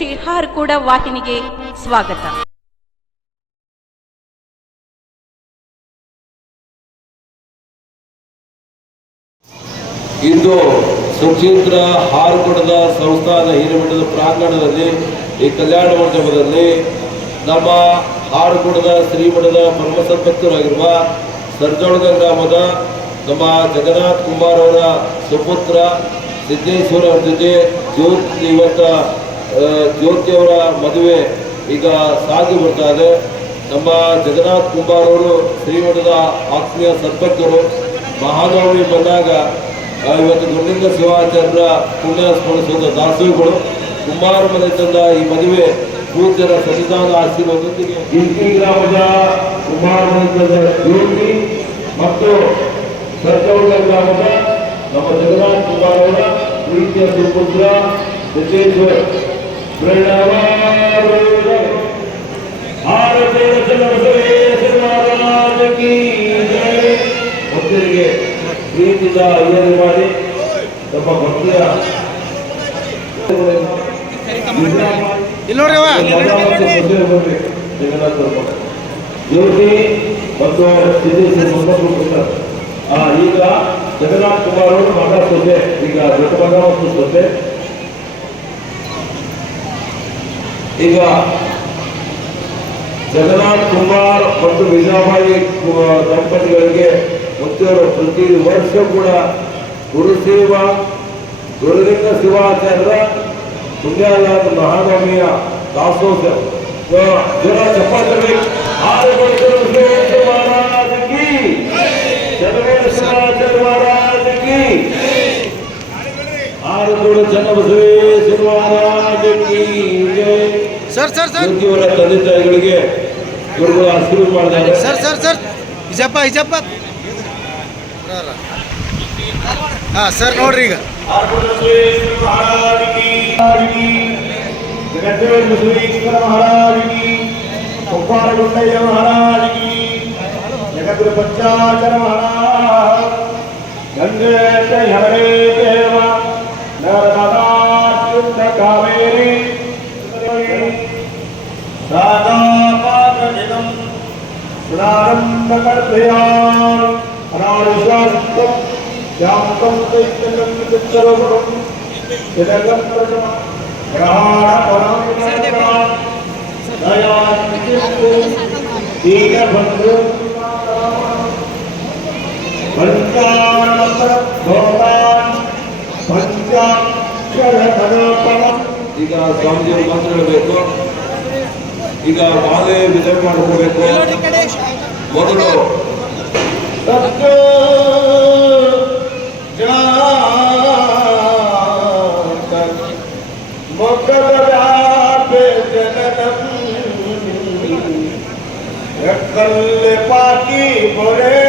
ಶ್ರೀ ಹಾರ್ಕೂಡ ವಾಹಿನಿಗೆ ಸ್ವಾಗತ. ಇಂದು ಸುಕ್ಷೇತ್ರ ಹಾರ್ಕೊಡದ ಸಂಸ್ಥಾನ ಹಿರೇಮಠದ ಪ್ರಾಂಗಣದಲ್ಲಿ ಈ ಕಲ್ಯಾಣ ಮಂಟಪದಲ್ಲಿ ನಮ್ಮ ಹಾರ್ಕೊಡದ ಶ್ರೀಮಠದ ಪರಮಸಂಪತ್ತರಾಗಿರುವ ಸರ್ಜೋಳಗ ಗ್ರಾಮದ ನಮ್ಮ ಜಗನ್ನಾಥ್ ಕುಮಾರ್ ಅವರ ಸುಪುತ್ರ ಸಿದ್ದೇಶ್ವರ ಅವರ ಜೊತೆ ಜ್ಯೋತಿ ಇವತ್ತ ಜ್ಯೋತಿಯವರ ಮದುವೆ ಈಗ ಸಾಗಿ ಬರ್ತಾ ಇದೆ. ನಮ್ಮ ಜಗನ್ನಾಥ್ ಕುಂಬಾರ್ ಅವರು ಶ್ರೀಮಠದ ಆತ್ಮೀಯ ಸದ್ಭಕ್ತರು ಮಹಾನವಮಿ ಬಂದಾಗ ಇವತ್ತು ಗುರುಲಿಂಗ ಶಿವಾಚಾರ್ಯರ ಪುಣ್ಯ ಸ್ಮರಿಸುವ ದಾಸೋಹಿಗಳು ಕುಮಾರ ಮನೆ ತಂದ ಈ ಮದುವೆ ಪೂಜ್ಯರ ಸನ್ನಿಧಾನ ಆಶೀರ್ವಾದದೊಂದಿಗೆ. ಇಂಟಿ ಗ್ರಾಮದ ಕುಮಾರ ಮನೆ ಜ್ಯೋತಿ ಮತ್ತು ಸರ್ಕೌಳ ಗ್ರಾಮದ ನಮ್ಮ ಜಗನ್ನಾಥ್ ಕುಮಾರ್ ಅವರ ಪ್ರೀತಿಯ ಸುಪುತ್ರ ಭಕ್ತರಿಗೆ ಪ್ರೀತಿಯಿಂದ ಮಾಡಿ ತಮ್ಮ ಭಕ್ತಿಯ ಜ್ಯೋತಿ ಮತ್ತು ಈಗ ಜಗನ್ನಾಥ್ ಕುಮಾರ್ ಅವರು ಮಗ ಈಗ ದೊಡ್ಡ ಮಗ ಮತ್ತು ಈಗ ಜಗನ್ನಾಥ್ ಕುಮಾರ್ ಮತ್ತು ವಿಜಯಬಾಯಿ ಕು- ದಂಪತಿಗಳಿಗೆ ಮುತ್ತಿಯವರು ಪ್ರತಿ ವರ್ಷ ಕೂಡ ಗುರುಸೇವ, ಗುರುಲಿಂಗ ಶಿವಾಚಾರ್ಯರ ಪುಣ್ಯಾಲಾದ ಮಹಾನವಮಿಯ ದಾಸೋತ್ಸವ ಜನ ಚಪ್ಪಾಳೆ. ಆರು ಶಿವಾಚಾರ್ಯ ಮಹಾರಾಜ ಕಿ ಆರುಗೋಡು ಚನ್ನಬಸವೇಶ್ವರ ಮಹಾರಾಜ ಕಿ ಜೈ. ಸರ್ ಸರ್ ಸರ್ ಜ್ಯೋತಿಯವರ ತಂದೆ ತಾಯಿಗಳಿಗೆ ಗುರುಗಳು ಆಶೀರ್ವಾದ ಮಾಡಿದ್ದಾರೆ ಸರ್ ಸರ್ ಸರ್ ಇಜಪ್ಪ ಇಜಪ್ಪ ಹಾ ಸರ್ ನೋಡ್ರಿ ಈಗ ಜಗದ್ದೇಶ್ವರ ಮಹಾರಾಜ್ ಕಿ ಕೊಪ್ಪಾರಗುಂಡಯ್ಯ ಮಹಾರಾಜ್ ಕಿ ಜಗದ್ಗುರು ಪಂಚಾಚರ ಮಹಾರಾಜ್ ಗಂಗೇಶ ಹರೇ ಪ್ರಾರಂಭಕರ್ಪಯಾನ್ ಅನಾರುಷಾಸ್ತಂ ಯಾಂತಂ ಚೈತನ್ಯಂ ಚಿತ್ತರಗುಣಂ ತಿಲಕಂ ಪ್ರಜಮ ಗ್ರಹಾಣ ಪರಾಮಿನಾನ್ ದಯಾನಿಧಿಸ್ತು ದೀನಬಂಧು ಪಂಚಾನಂತರ ಭವತಾನ್ ಪಂಚಾಕ್ಷರ ತದೋಪಮಂ ಈಗ ಸ್ವಾಮೀಜಿಯವರು ಮಾತನಾಡಬೇಕು ಈಗ ಮಾಲೆ ವಿತರಣೆ ಮಾಡ್ಕೋಬೇಕು ಮೊದಲು तत्तो जातक मुकदरापे जननम रखल पाकी बोले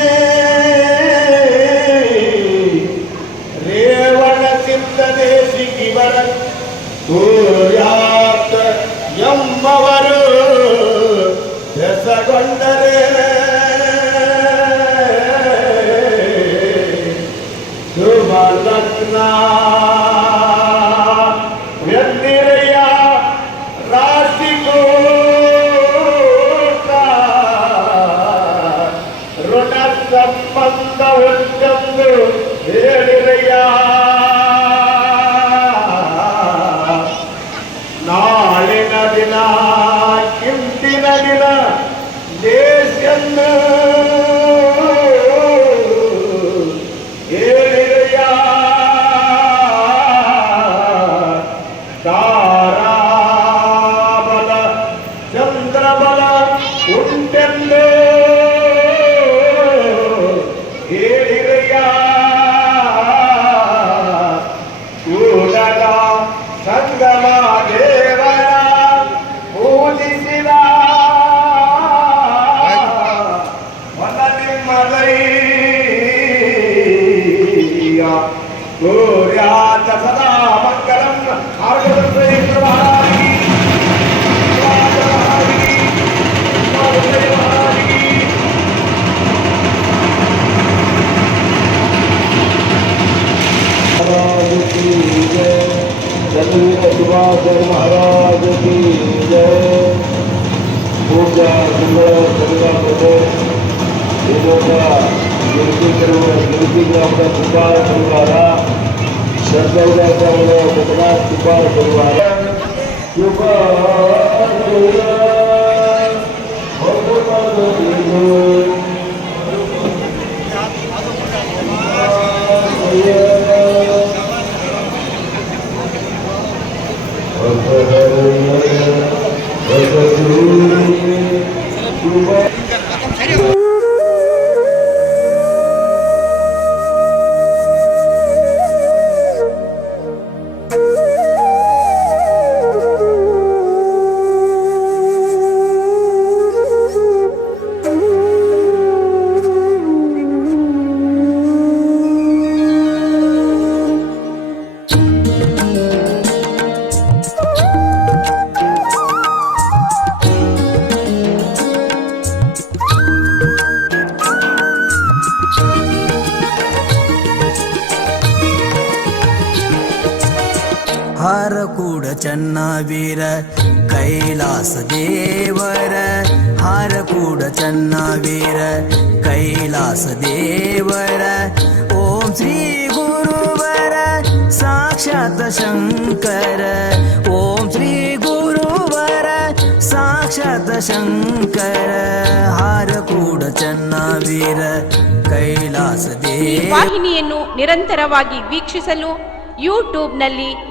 ಸಂಬಂಧ ಉಂಟೆಂದು ಹೇಳಿರಯ್ಯ ನಾಳಿನ ದಿನ ಕಿಂತಿನ ದಿನ ದೇಶನ್ನು ಹೇಳಿರಯ್ಯ ತಾರಾಬಲ ಚಂದ್ರಬಲ ಉಂಟೆಂದು ಪೂಜ ತಿಂಗಳ ಗಂಗಾಪುರ ಶಿವಮೊಗ್ಗ ಗಿರಿಜಿ ತಿರುಮಲ ಗಿರಿಜಿ ಗ್ರಾಮದ ಕುಮಾರ ಪರಿವಾರ ಶ್ರದ್ಧೌಡ ಗ್ರಾಮದ ಜಗನ್ನಾಥ್ ಕುಮಾರ ಹಾರಕೂಡ ಚನ್ನವೀರ ಕೈಲಾಸ ದೇವರ ಹಾರಕೂಡ ಚನ್ನವೀರ ಕೈಲಾಸ ದೇವರ. ಓಂ ಶ್ರೀ ಗುರುವರ ಸಾಕ್ಷಾತ್ ಶಂಕರ. ಓಂ ಶ್ರೀ ಗುರುವರ ಸಾಕ್ಷಾತ್ ಶಂಕರ. ಹಾರ ಹಾರಕೂಡ ಚನ್ನವೀರ ಕೈಲಾಸ ದೇವ. ವಾಹಿನಿಯನ್ನು ನಿರಂತರವಾಗಿ ವೀಕ್ಷಿಸಲು ಯೂಟ್ಯೂಬ್ನಲ್ಲಿ